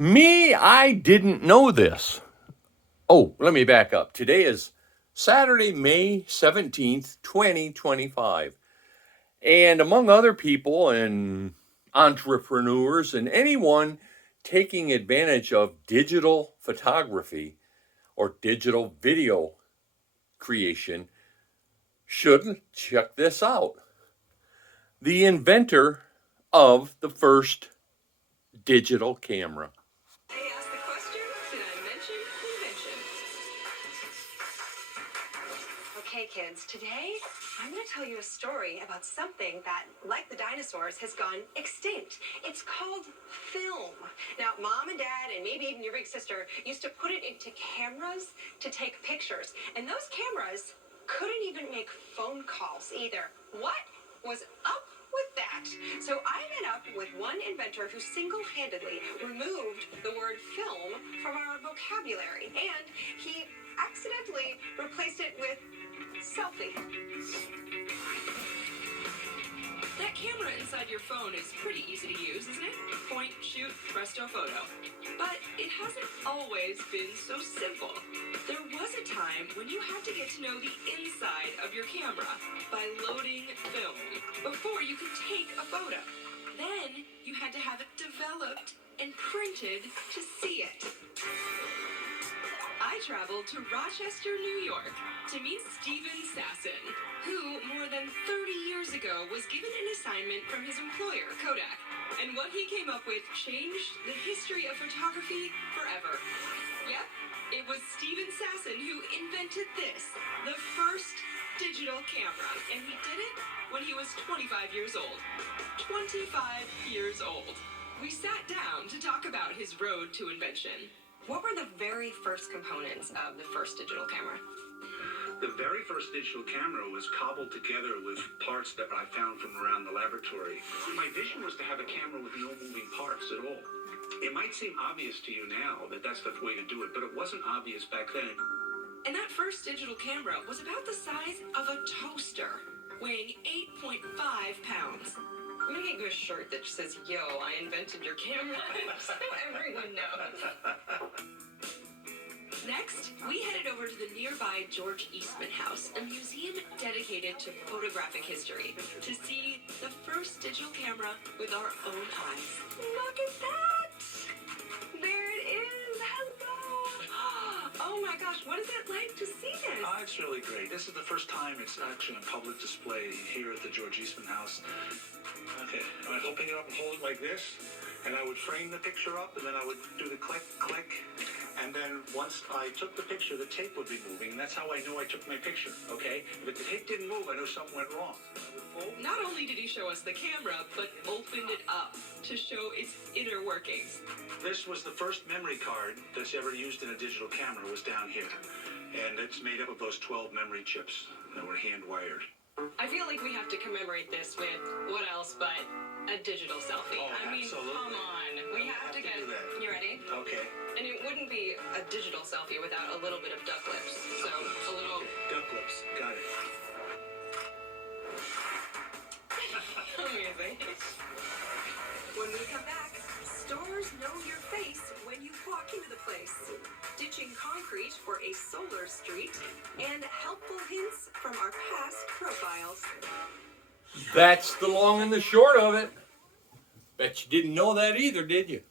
Me, I didn't know this. Oh, let me back up. Today is Saturday, May 17th, 2025. And among other people and entrepreneurs and anyone taking advantage of digital photography or digital video creation should check this out. The inventor of the first digital camera. They asked the question, did I mention invention? Okay, kids, today I'm going to tell you a story about something that, like the dinosaurs, has gone extinct. It's called film. Now, Mom and Dad, and maybe even your big sister, used to put it into cameras to take pictures. And those cameras couldn't even make phone calls either. What was up with that? So I met up with one inventor who single-handedly removed the word film from our vocabulary, and he accidentally replaced it with selfie. That camera inside your phone is pretty easy to use, isn't it? Point, shoot, presto, photo. But it hasn't always been so simple. There was a time when you had to get to know the inside of your camera by loading film before you could take a photo. Then you had to have it developed and printed to see it. I traveled to Rochester, New York to meet Steven Sasson, who more than 30 years ago was given an assignment from his employer, Kodak. And what he came up with changed the history of photography forever. Yep, it was Steven Sasson who invented this, the first digital camera. And he did it when he was 25 years old. 25 years old. We sat down to talk about his road to invention. What were the very first components of the first digital camera? The very first digital camera was cobbled together with parts that I found from around the laboratory. My vision was to have a camera with no moving parts at all. It might seem obvious to you now that that's the way to do it, but it wasn't obvious back then. And that first digital camera was about the size of a toaster, weighing 8.5 pounds. I'm gonna get you a shirt that says, "Yo, I invented your camera," so everyone knows. Next, we headed over to the nearby George Eastman House, a museum dedicated to photographic history, to see the first digital camera with our own eyes. Look at that! There it is! Hello! Oh my gosh, what is it like to see this? It's really great. This is the first time it's actually on public display here at the George Eastman House. Okay, I'd open it up and hold it like this, and I would frame the picture up, and then I would do the click, click, and then once I took the picture, the tape would be moving, and that's how I knew I took my picture, okay? If the tape didn't move, I knew something went wrong. Not only did he show us the camera, but opened it up to show its inner workings. This was the first memory card that's ever used in a digital camera, was down here. And it's made up of those 12 memory chips that were hand-wired. I feel like we have to commemorate this with what else but a digital selfie. Oh, I mean, absolutely. come on. We have to get... do that. You ready? Okay. And it wouldn't be a digital selfie without a little bit of duck lips. So, a little... Duck lips. Got it. Amazing. When we come back, stars know your face when you walk into the place. Ditching concrete for a solar street, and helpful hints from our past profiles. That's the long and the short of it. Bet you didn't know that either, did you?